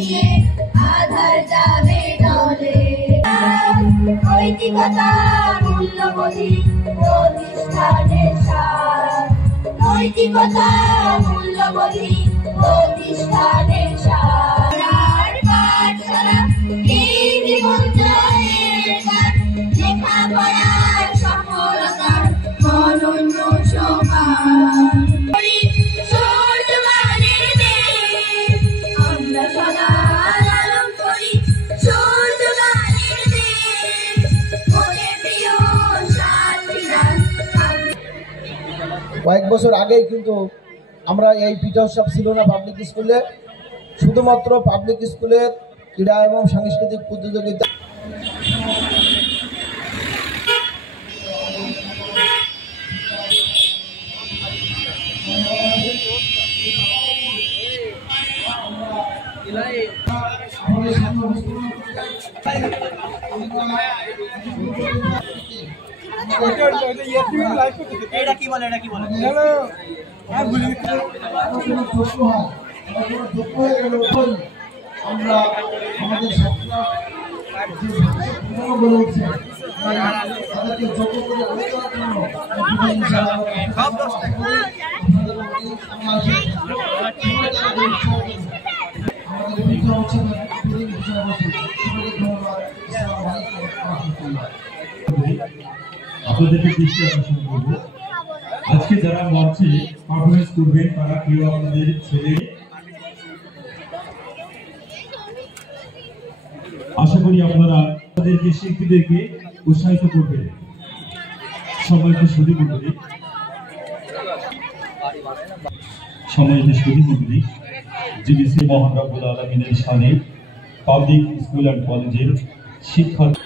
নিয়ে আধার যাবে দলে। নৈতিকতার মূল্যবোধী প্রতিষ্ঠানের সার, নৈতিকতার মূল্যবোধী প্রতিষ্ঠানের সার। পাঠশালা এই জীবন জয়ের গান, লেখাপড়ার সফলতার অনন্য সমান। আমরা সদা লালন করি সূর্য গানের দেশ, মনের প্রিয় সাথীরা। কয়েক বছর আগেই কিন্তু আমরা এই পিঠা উৎসব ছিল না পাবলিক স্কুলে, শুধুমাত্র পাবলিক স্কুলের ক্রীড়া এবং সাংস্কৃতিক প্রতিযোগিতা। এটা কি বলে আমরা আমাদের ছাত্ররা গড়ে উঠছে তাদেরকে যোগ্য করে গড়ে তোলার জন্য আপনাদেরকে দৃষ্টি আকর্ষণ করব, আজকে যারা মঞ্চে পারফরমেন্স করবেন তারা কেউ আপনাদের ছেলে। আশা করি আপনারা তাদেরকে শিল্পীদেরকে উৎসাহিত করবেন। সম্মানিত সুধী মণ্ডলী, জিবিসি মহান রব্বুল আলামিনের শানে পাবলিক স্কুল অ্যান্ড কলেজের শিক্ষার্থী